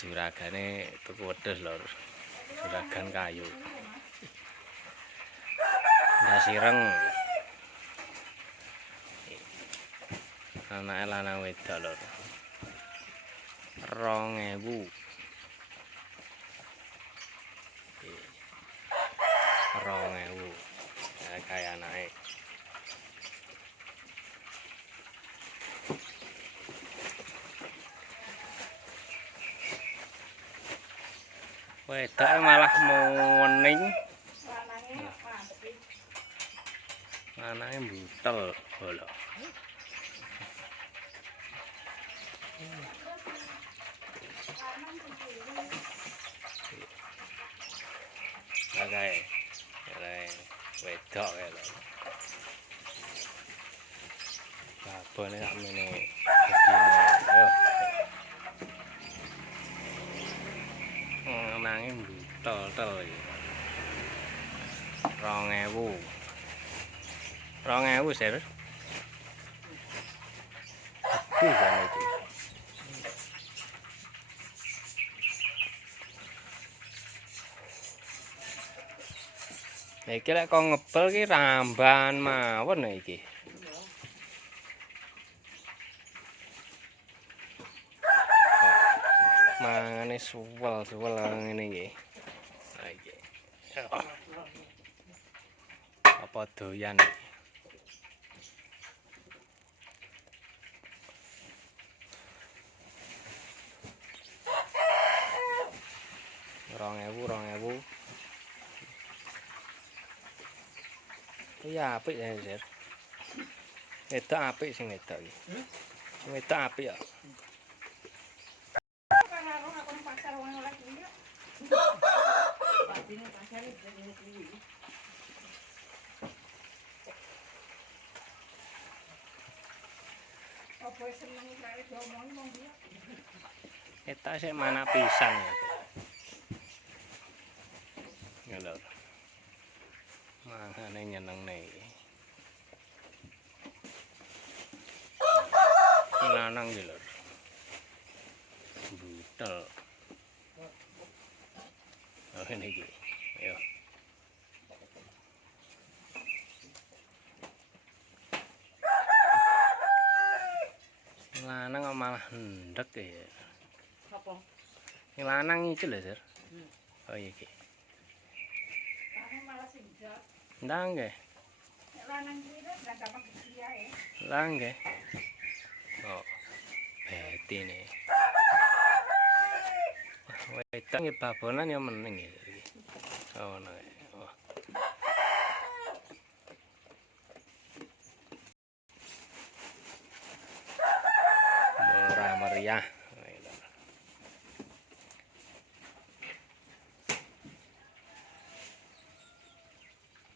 Juragane tuku wedhus lur. Juragan kayu. Ndas ireng. Anake lanang wedok lur. 2000. 2000. Kaya anake. Wedoke malah muning. Lanange mbutel bola. Kae. Wedok kae lho. Babone sak mene gedine. Yo. Lanange mbutel-tel iki. 2000. 2000 sir. Bisa iki. Iki lek kok ngebel ki ramban mawon iki. Mangane suwel-suwel ngene iki. Ha iki. Apa doyan iki? Rong ewu. Iya apik ya, Sir. Wedok apik sing wedok iki. Sing wedok apik ya. Eta sik mana pisan ya. Ya lho. Mangane nyenengne iki. Lanang iki lho. Butel. Oh ini iki. Ayo. Lanang kok malah ndek ya. Apa? Sing lanang iki lho, Sir. Oh iki. Lanang malah sing ndek. Ndang nggih. Nek lanang iki ndak gampang diae. Lah nggih. Oh. Betine. Wedang nggih babonan ya meneng iki. Oh ngono.